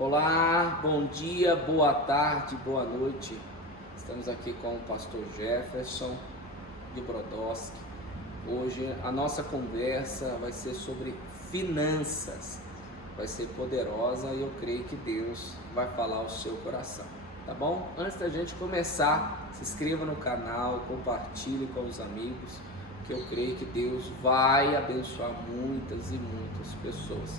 Olá, bom dia, boa tarde, boa noite. Estamos aqui com o pastor Jefferson de Brodowski. Hoje a nossa conversa vai ser sobre finanças. Vai ser poderosa e eu creio que Deus vai falar ao seu coração, tá bom? Antes da gente começar, se inscreva no canal, compartilhe com os amigos, que eu creio que Deus vai abençoar muitas e muitas pessoas.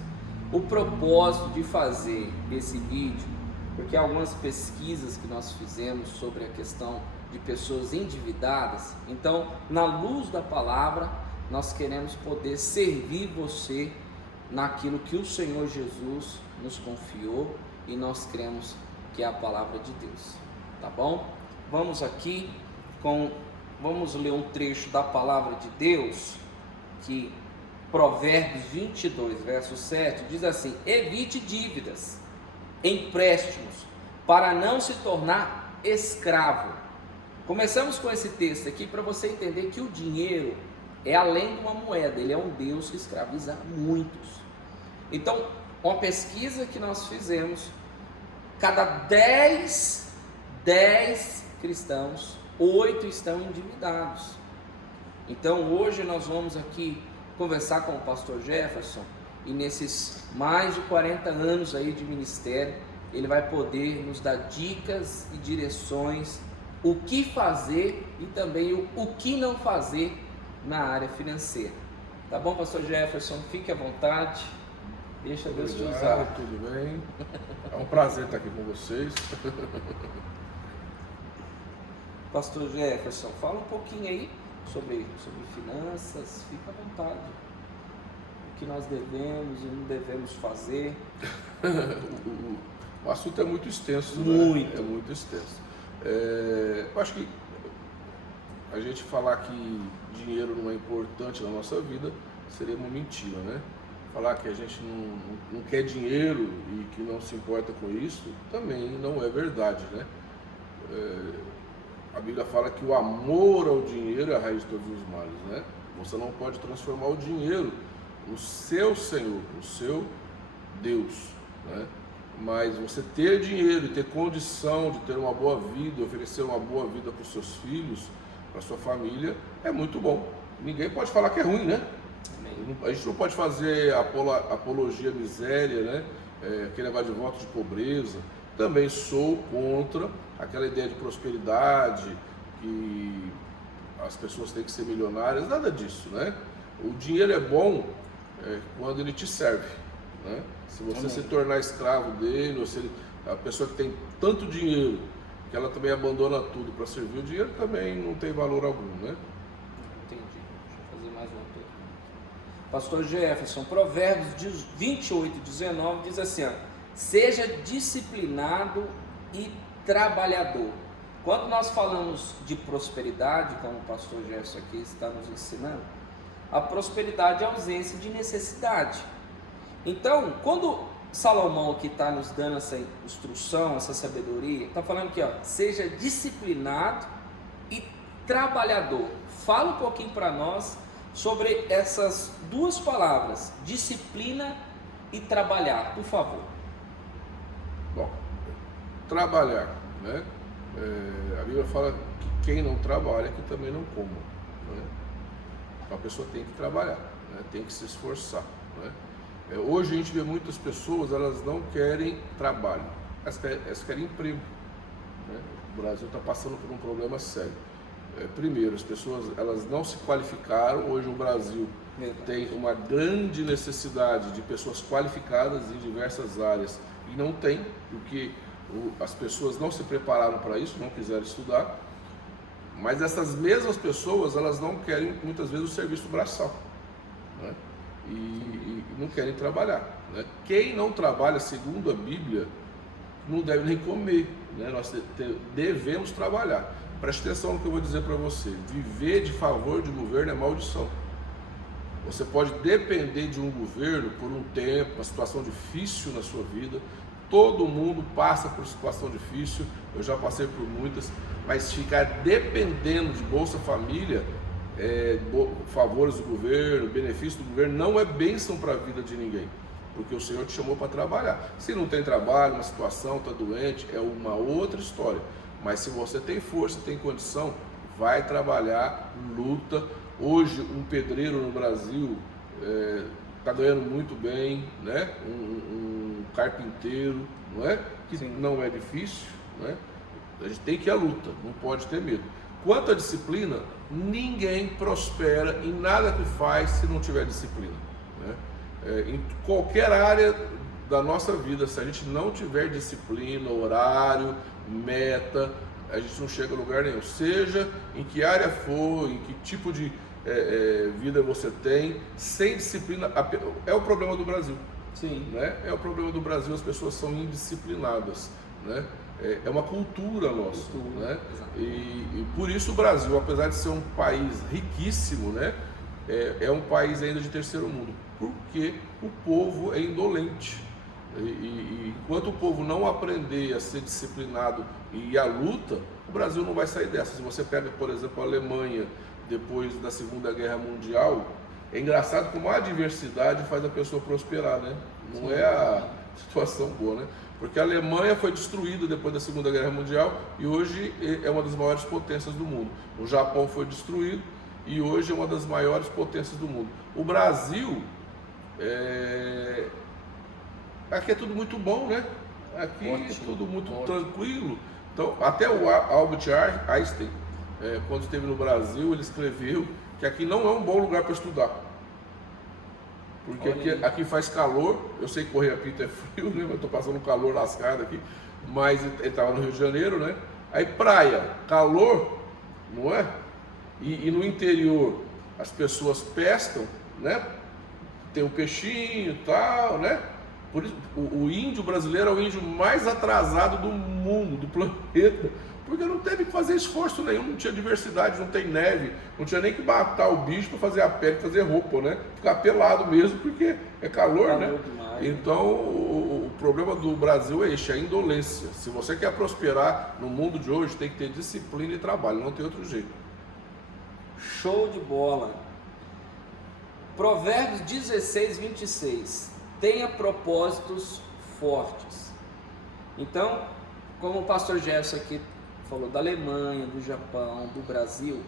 O propósito de fazer esse vídeo, porque algumas pesquisas que nós fizemos sobre a questão de pessoas endividadas, então, na luz da palavra, nós queremos poder servir você naquilo que o Senhor Jesus nos confiou e nós cremos que é a palavra de Deus, tá bom? Vamos ler um trecho da palavra de Deus, que Provérbios 22, verso 7, diz assim: evite dívidas, empréstimos, para não se tornar escravo. Começamos com esse texto aqui para você entender que o dinheiro é além de uma moeda, ele é um Deus que escraviza muitos. Então, uma pesquisa que nós fizemos, cada 10 cristãos, 8 estão endividados. Então, hoje nós vamos aqui conversar com o pastor Jefferson, e nesses mais de 40 anos aí de ministério, ele vai poder nos dar dicas e direções, o que fazer e também o que não fazer na área financeira. Tá bom, pastor Jefferson? Fique à vontade, deixa Deus te usar. Tudo bem? É um prazer estar aqui com vocês. Pastor Jefferson, fala um pouquinho aí sobre finanças, fica à vontade. O que nós devemos e não devemos fazer. O assunto é muito extenso, muito. Né? É muito extenso. Eu acho que a gente falar que dinheiro não é importante na nossa vida seria uma mentira, né? Falar que a gente não quer dinheiro e que não se importa com isso também não é verdade, né? A Bíblia fala que o amor ao dinheiro é a raiz de todos os males, né? Você não pode transformar o dinheiro no seu Senhor, no seu Deus, né? Mas você ter dinheiro e ter condição de ter uma boa vida, oferecer uma boa vida para os seus filhos, para a sua família, é muito bom. Ninguém pode falar que é ruim, né? A gente não pode fazer apologia à miséria, né? Querer levar de volta de pobreza. Também sou contra aquela ideia de prosperidade, que as pessoas têm que ser milionárias, nada disso, né? O dinheiro é bom quando ele te serve, né? Se você se tornar escravo dele, ou se a pessoa que tem tanto dinheiro que ela também abandona tudo para servir o dinheiro, também não tem valor algum, né? Entendi. Deixa eu fazer mais uma pergunta. Pastor Jefferson, Provérbios 28, 19 diz assim, ó: seja disciplinado e trabalhador. Quando nós falamos de prosperidade, como o pastor Jefferson aqui está nos ensinando, a prosperidade é a ausência de necessidade. Então, quando Salomão aqui está nos dando essa instrução, essa sabedoria, está falando aqui, ó, seja disciplinado e trabalhador. Fala um pouquinho para nós sobre essas duas palavras, disciplina e trabalhar, por favor. Bom, trabalhar, né? A Bíblia fala que quem não trabalha, que também não coma, né? Então a pessoa tem que trabalhar, né? Tem que se esforçar, né? Hoje a gente vê muitas pessoas, elas não querem trabalho, elas querem emprego, né? O Brasil está passando por um problema sério. Primeiro, as pessoas elas não se qualificaram. Hoje o Brasil tem uma grande necessidade de pessoas qualificadas em diversas áreas e não tem, porque as pessoas não se prepararam para isso, não quiseram estudar. Mas essas mesmas pessoas, elas não querem muitas vezes o serviço braçal, né? E não querem trabalhar, né? Quem não trabalha, segundo a Bíblia, não deve nem comer, né? Nós devemos trabalhar. Preste atenção no que eu vou dizer para você: viver de favor de governo é maldição. Você pode depender de um governo por um tempo, uma situação difícil na sua vida. Todo mundo passa por situação difícil, eu já passei por muitas, mas ficar dependendo de Bolsa Família, favores do governo, benefício do governo, não é bênção para a vida de ninguém. porque o Senhor te chamou para trabalhar. Se não tem trabalho, uma situação, está doente, é uma outra história. Mas se você tem força, tem condição, vai trabalhar, luta. Hoje um pedreiro no Brasil está ganhando muito bem, né? Um carpinteiro, não é? Que Sim. não é difícil, né? A gente tem que ir à luta, não pode ter medo. Quanto à disciplina, ninguém prospera em nada que faz se não tiver disciplina, né? Em qualquer área da nossa vida, se a gente não tiver disciplina, horário, meta, a gente não chega a lugar nenhum. Seja em que área for, em que tipo de vida você tem, sem disciplina, é o problema do Brasil. Sim. Né? É o problema do Brasil, as pessoas são indisciplinadas, né? É uma cultura nossa, né? E por isso o Brasil, apesar de ser um país riquíssimo, né? É um país ainda de terceiro mundo, porque o povo é indolente. E enquanto o povo não aprender a ser disciplinado e ir à luta, o Brasil não vai sair dessa. Se você pega, por exemplo, a Alemanha, depois da Segunda Guerra Mundial, é engraçado como a adversidade faz a pessoa prosperar, né? Não Sim. é a situação boa, né? Porque a Alemanha foi destruída depois da Segunda Guerra Mundial e hoje é uma das maiores potências do mundo. O Japão foi destruído e hoje é uma das maiores potências do mundo. O Brasil, aqui é tudo muito bom, né? Aqui é tudo muito tranquilo. Então, até o Albert Einstein, quando esteve no Brasil, ele escreveu que aqui não é um bom lugar para estudar. Porque aqui faz calor, eu sei que Correia Pinto é frio, né? Eu estou passando um calor lascado aqui, mas ele estava no Rio de Janeiro, né? Aí praia, calor, não é? E no interior as pessoas pescam, né? Tem um peixinho e tal, né? Por isso, o índio brasileiro é o índio mais atrasado do mundo, do planeta, porque não teve que fazer esforço nenhum, não tinha diversidade, não tem neve, não tinha nem que matar o bicho para fazer a pele, fazer roupa, né? Ficar pelado mesmo, porque é calor, né? Demais. Então, o problema do Brasil é este, a indolência. Se você quer prosperar no mundo de hoje, tem que ter disciplina e trabalho, não tem outro jeito. Show de bola. Provérbios 16, 26. Tenha propósitos fortes. Então, como o pastor Jefferson aqui falou da Alemanha, do Japão, do Brasil,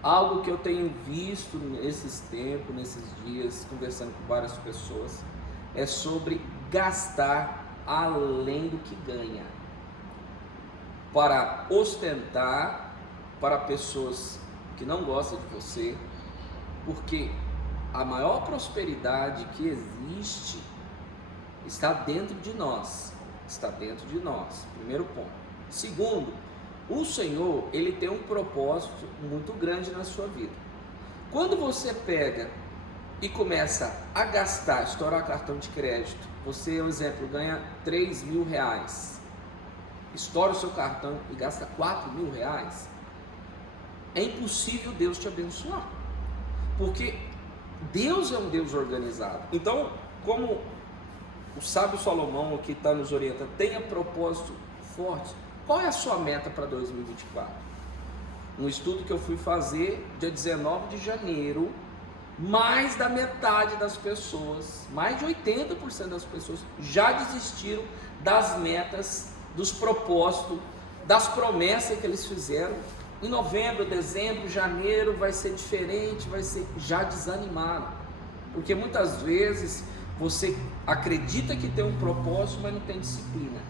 algo que eu tenho visto nesses tempos, nesses dias, conversando com várias pessoas, é sobre gastar além do que ganha, para ostentar para pessoas que não gostam de você, porque a maior prosperidade que existe está dentro de nós, primeiro ponto. Segundo, o Senhor, ele tem um propósito muito grande na sua vida. Quando você pega e começa a gastar, estourar cartão de crédito, você, um exemplo, ganha 3 mil reais, estoura o seu cartão e gasta 4 mil reais, é impossível Deus te abençoar, porque Deus é um Deus organizado. Então, como o sábio Salomão aqui está nos orientando, tenha propósito forte. Qual é a sua meta para 2024? Um estudo que eu fui fazer dia 19 de janeiro, mais da metade das pessoas, mais de 80% das pessoas já desistiram das metas, dos propósitos, das promessas que eles fizeram. Em novembro, dezembro, janeiro vai ser diferente, já desanimaram. Porque muitas vezes você acredita que tem um propósito, mas não tem disciplina.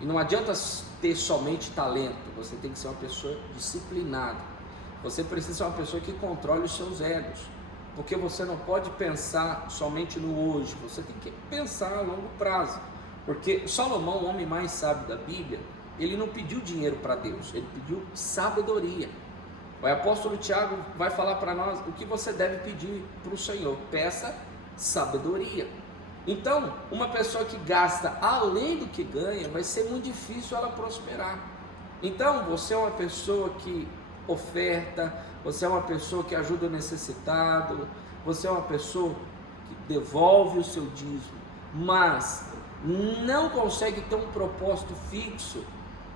E não adianta ter somente talento, você tem que ser uma pessoa disciplinada. Você precisa ser uma pessoa que controle os seus egos, porque você não pode pensar somente no hoje, você tem que pensar a longo prazo. Porque Salomão, o homem mais sábio da Bíblia, ele não pediu dinheiro para Deus, ele pediu sabedoria. O apóstolo Tiago vai falar para nós o que você deve pedir para o Senhor: peça sabedoria. Então, uma pessoa que gasta além do que ganha, vai ser muito difícil ela prosperar. Então, você é uma pessoa que oferta, você é uma pessoa que ajuda o necessitado, você é uma pessoa que devolve o seu dízimo, mas não consegue ter um propósito fixo,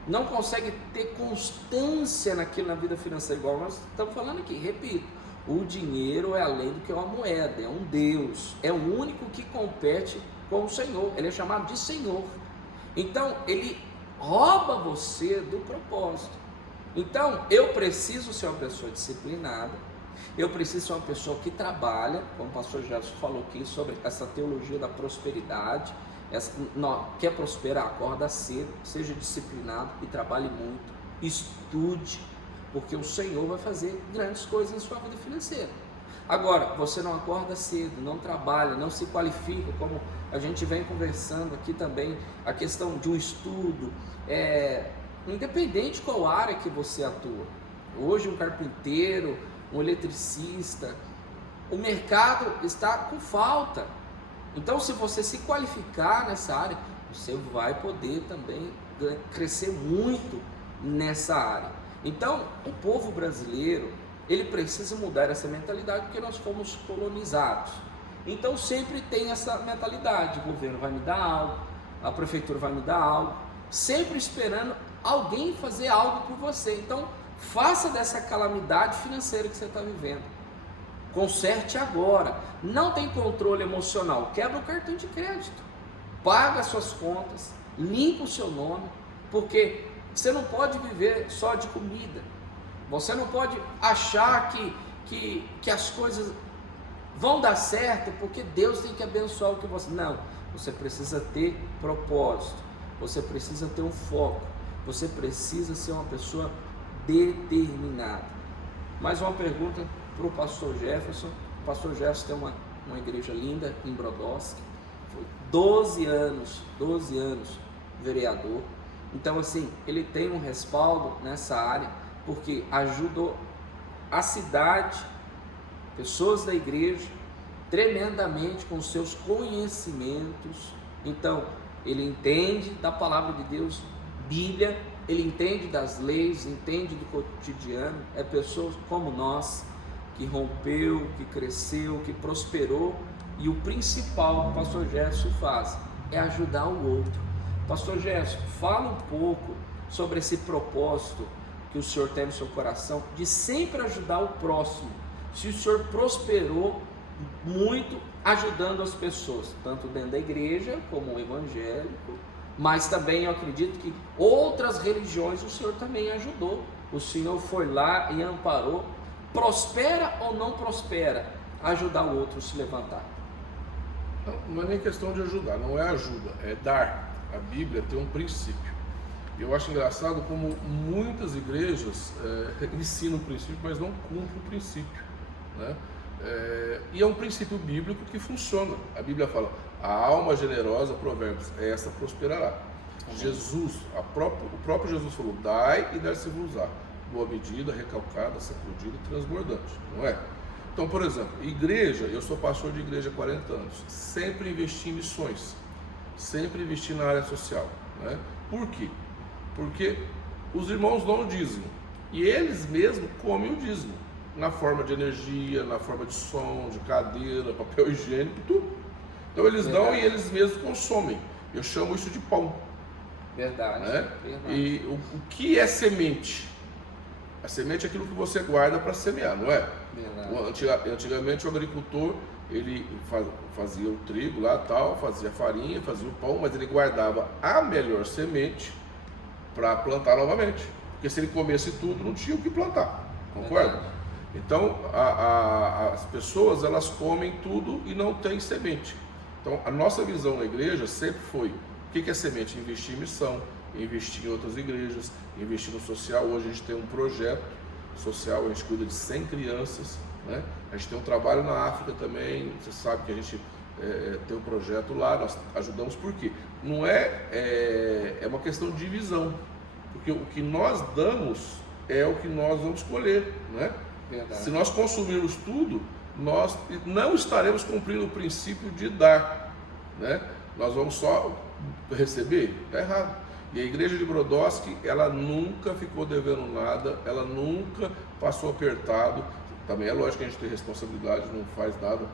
não consegue ter constância naquilo na vida financeira, igual nós estamos falando aqui. Repito, O dinheiro é além do que uma moeda, é um Deus, é o único que compete com o Senhor, ele é chamado de Senhor. Então, ele rouba você do propósito. Então, eu preciso ser uma pessoa disciplinada, eu preciso ser uma pessoa que trabalha, como o pastor Gerson falou aqui, sobre essa teologia da prosperidade. Quer prosperar, acorda cedo, seja disciplinado e trabalhe muito, estude, porque o Senhor vai fazer grandes coisas na sua vida financeira. Agora, você não acorda cedo, não trabalha, não se qualifica, como a gente vem conversando aqui também, a questão de um estudo, independente qual área que você atua. Hoje um carpinteiro, um eletricista, o mercado está com falta. Então, se você se qualificar nessa área, você vai poder também crescer muito nessa área. Então, o povo brasileiro, ele precisa mudar essa mentalidade, porque nós fomos colonizados. Então, sempre tem essa mentalidade: o governo vai me dar algo, a prefeitura vai me dar algo, sempre esperando alguém fazer algo por você. Então, faça dessa calamidade financeira que você está vivendo. Conserte agora. Não tem controle emocional, quebra o cartão de crédito, paga suas contas, limpa o seu nome, porque você não pode viver só de comida. Você não pode achar que as coisas vão dar certo porque Deus tem que abençoar o que você... Não, você precisa ter propósito, você precisa ter um foco, você precisa ser uma pessoa determinada. Mais uma pergunta para o pastor Jefferson. O pastor Jefferson tem uma igreja linda em Brodowski, foi 12 anos vereador. Então, assim, ele tem um respaldo nessa área, porque ajudou a cidade, pessoas da igreja, tremendamente com seus conhecimentos. Então, ele entende da palavra de Deus, Bíblia, ele entende das leis, entende do cotidiano. É pessoas como nós, que rompeu, que cresceu, que prosperou. E o principal que o pastor Gerson faz é ajudar o outro. Pastor Gerson, fala um pouco sobre esse propósito que o senhor tem no seu coração de sempre ajudar o próximo. Se o senhor prosperou muito ajudando as pessoas, tanto dentro da igreja como o evangélico, mas também eu acredito que outras religiões o senhor também ajudou. O senhor foi lá e amparou. Prospera ou não prospera, ajudar o outro a se levantar. Não é nem questão de ajudar, não é ajuda, é dar. A Bíblia tem um princípio. Eu acho engraçado como muitas igrejas ensinam o princípio, mas não cumprem o princípio, né? E é um princípio bíblico que funciona. A Bíblia fala: a alma generosa, Provérbios, essa prosperará. Jesus, o próprio Jesus falou: dai e dar-se-vos-á, boa medida, recalcada, sacudida e transbordante, não é? Então, por exemplo, igreja, eu sou pastor de igreja há 40 anos, sempre investi em missões, sempre investi na área social, né? Por quê? Porque os irmãos dão o dízimo e eles mesmos comem o dízimo, na forma de energia, na forma de som, de cadeira, papel higiênico, tudo. Então eles dão e eles mesmos consomem. Eu chamo isso de pão. Verdade, né? Verdade. E o que é semente? A semente é aquilo que você guarda para semear, não é? Antigamente o agricultor, ele fazia o trigo lá, tal, fazia farinha, fazia o pão, mas ele guardava a melhor semente para plantar novamente, porque se ele comesse tudo, não tinha o que plantar, concorda? Verdade. Então as pessoas, elas comem tudo e não tem semente. Então a nossa visão na igreja sempre foi: o que é semente? Investir em missão, investir em outras igrejas, investir no social. Hoje a gente tem um projeto social, a gente cuida de 100 crianças, né? A gente tem um trabalho na África também. Você sabe que a gente tem um projeto lá, nós ajudamos. Por quê? Não é uma questão de visão, porque o que nós damos é o que nós vamos colher, né? Verdade. Se nós consumirmos tudo, nós não estaremos cumprindo o princípio de dar, né? Nós vamos só receber? Está errado. E a igreja de Brodowski, ela nunca ficou devendo nada, ela nunca passou apertado. Também é lógico que a gente tem responsabilidade, não faz nada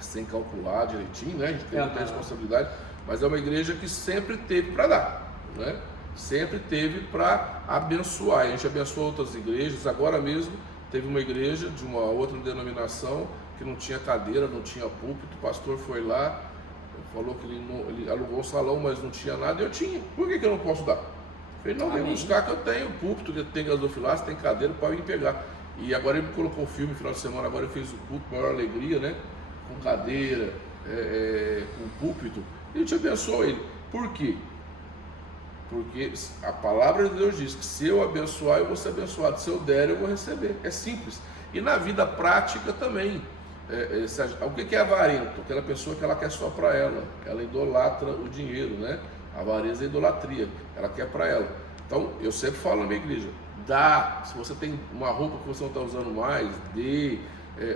sem calcular direitinho, né? A gente tem muita responsabilidade, mas é uma igreja que sempre teve para dar, né? Sempre teve para abençoar. A gente abençoa outras igrejas. Agora mesmo Teve uma igreja de uma outra denominação que não tinha cadeira, não tinha púlpito, o pastor foi lá, falou que ele alugou um salão, mas não tinha nada, e eu tinha. Por que eu não posso dar? Eu falei, não, vem buscar que eu tenho púlpito, tem gasofilácio, tem cadeira, pode vir pegar. E agora ele me colocou um filme no final de semana, agora ele fez o culto, maior alegria, né? Com cadeira, com púlpito, e eu te abençoo ele. Por quê? Porque a palavra de Deus diz que se eu abençoar, eu vou ser abençoado. Se eu der, eu vou receber. É simples. E na vida prática também. O que é avarento? Aquela pessoa que ela quer só para ela. Ela idolatra o dinheiro, né? A avareza é idolatria. Ela quer para ela. Então, eu sempre falo na minha igreja, dá. Se você tem uma roupa que você não está usando mais, dê.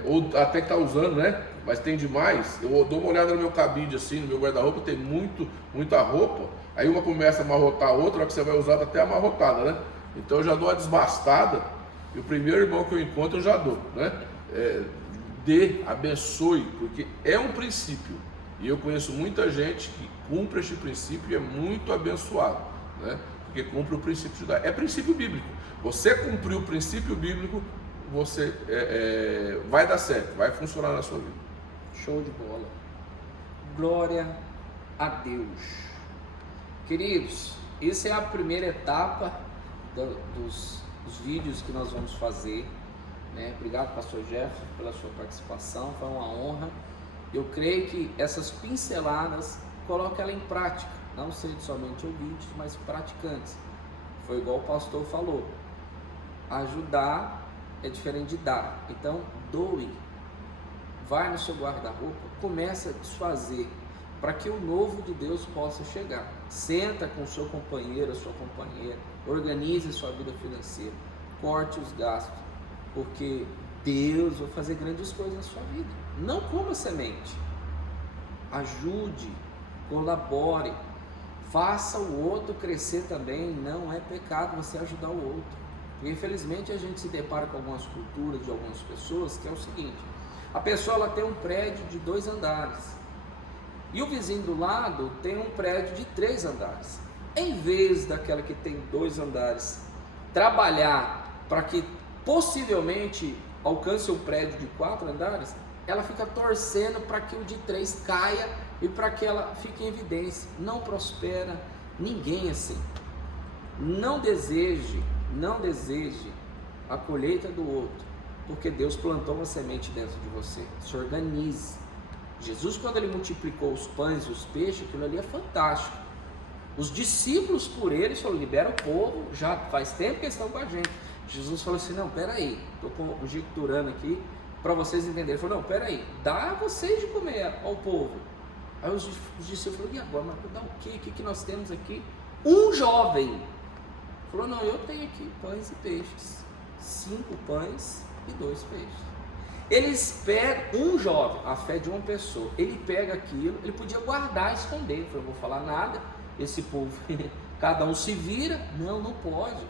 Ou até que está usando, né? Mas tem demais. Eu dou uma olhada no meu cabide assim, no meu guarda-roupa, tem muita roupa. Aí uma começa a amarrotar a outra, a hora que você vai usar até amarrotada, né? Então eu já dou a desbastada, e o primeiro irmão que eu encontro eu já dou, né? Dê, abençoe, porque é um princípio. E eu conheço muita gente que cumpre este princípio e é muito abençoado, né? Porque cumpre o princípio de dar. É princípio bíblico. Você cumpriu o princípio bíblico, você vai dar certo, vai funcionar na sua vida. Show de bola. Glória a Deus. Queridos, essa é a primeira etapa dos vídeos que nós vamos fazer, né? Obrigado, pastor Jefferson, pela sua participação, foi uma honra. Eu creio que essas pinceladas, coloque ela em prática, não sejam somente ouvintes, mas praticantes. Foi igual o pastor falou, ajudar é diferente de dar. Então, doe, vai no seu guarda-roupa, comece a desfazer, para que o novo de Deus possa chegar. Senta com o seu companheiro, a sua companheira, organize a sua vida financeira, corte os gastos, porque Deus vai fazer grandes coisas na sua vida. Não coma semente, ajude, colabore, faça o outro crescer também. Não é pecado você ajudar o outro. E infelizmente a gente se depara com algumas culturas de algumas pessoas que é o seguinte: a pessoa ela tem um prédio de 2 andares e o vizinho do lado tem um prédio de 3 andares. Em vez daquela que tem 2 andares trabalhar para que possivelmente alcance um prédio de 4 andares, ela fica torcendo para que o de 3 caia e para que ela fique em evidência. Não prospera ninguém assim. Não deseje a colheita do outro, porque Deus plantou uma semente dentro de você. Se organize. Jesus, quando ele multiplicou os pães e os peixes, aquilo ali é fantástico. Os discípulos por eles falaram, libera o povo, já faz tempo que eles estão com a gente. Jesus falou assim, não, peraí, estou conjecturando aqui para vocês entenderem. Ele falou, não, peraí, dá a vocês de comer ao povo. Aí os discípulos falaram, e agora, mas dá o quê? O que nós temos aqui? Um jovem falou, não, eu tenho aqui pães e peixes, 5 pães e 2 peixes. Eles pegam, um jovem, a fé de uma pessoa, ele pega aquilo, ele podia guardar, esconder. Ele falou, não vou falar nada, esse povo, cada um se vira. Não, não pode,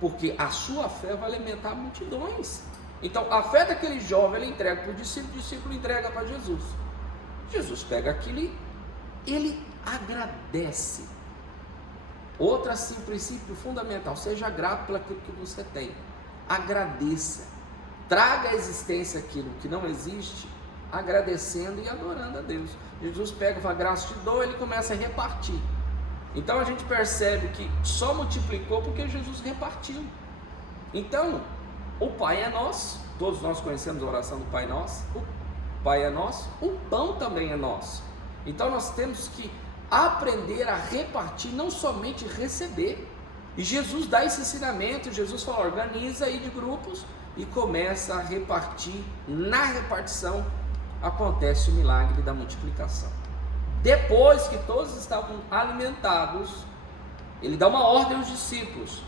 porque a sua fé vai alimentar multidões. Então a fé daquele jovem, ele entrega para o discípulo entrega para Jesus. Jesus pega aquilo e ele agradece. Outro assim, princípio fundamental, seja grato pelo que você tem, agradeça. Traga à existência aquilo que não existe, agradecendo e adorando a Deus. Jesus pega e fala, graça te dou, ele começa a repartir. Então a gente percebe que só multiplicou porque Jesus repartiu. Então, o Pai é nosso, todos nós conhecemos a oração do Pai Nosso, o Pai é nosso, o pão também é nosso. Então nós temos que aprender a repartir, não somente receber. E Jesus dá esse ensinamento, Jesus fala, organiza aí de grupos, e começa a repartir. Na repartição acontece o milagre da multiplicação. Depois que todos estavam alimentados, ele dá uma ordem aos discípulos,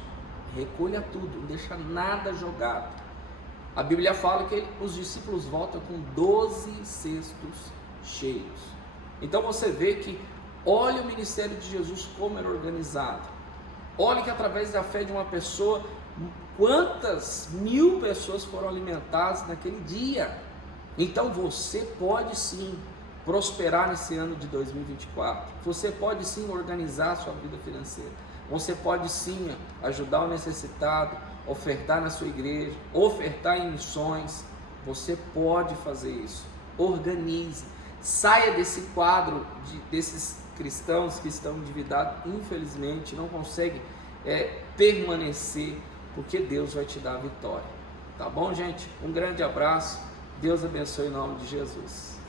recolha tudo, não deixa nada jogado. A Bíblia fala que os discípulos voltam com 12 cestos cheios. Então você vê que, olha o ministério de Jesus como era organizado. Olha que através da fé de uma pessoa, quantas 1000 pessoas foram alimentadas naquele dia. Então você pode sim prosperar nesse ano de 2024. Você pode sim organizar a sua vida financeira. Você pode sim ajudar o necessitado, ofertar na sua igreja, ofertar em missões, você pode fazer isso. Organize, saia desse quadro desses cristãos que estão endividados, infelizmente não conseguem permanecer, porque Deus vai te dar a vitória. Tá bom, gente? Um grande abraço, Deus abençoe em nome de Jesus.